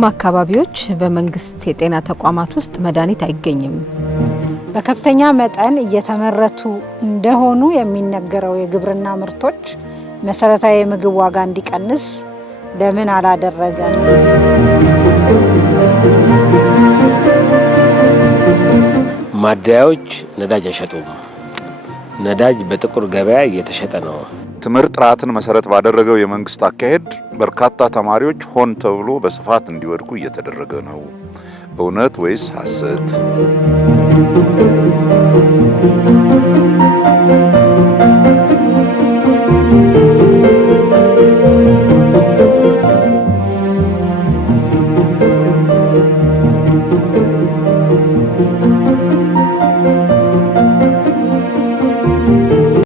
በገጠራማ አካባቢዎች በመንግስት የጤና ተቋማት ውስጥ መድኃኒት አይገኝም። በከፍተኛ መጠን እየተመረቱ እንደሆኑ የሚነገረው የግብርና ምርቶች መሰረታዊ የምግብ ዋጋ እንዲቀንስ ለምን አላደረገም? ማደያዎች ነዳጅ አይሸጡም። ነዳጅ በጥቁር ገበያ እየተሸጠ ነው። ትምህርት ጥራትን መሰረት ባደረገው የመንግስት አካሄድ በርካታ ተማሪዎች ሆን ተብሎ በስፋት እንዲወድቁ እየተደረገ ነው። እውነት ወይስ ሐሰት?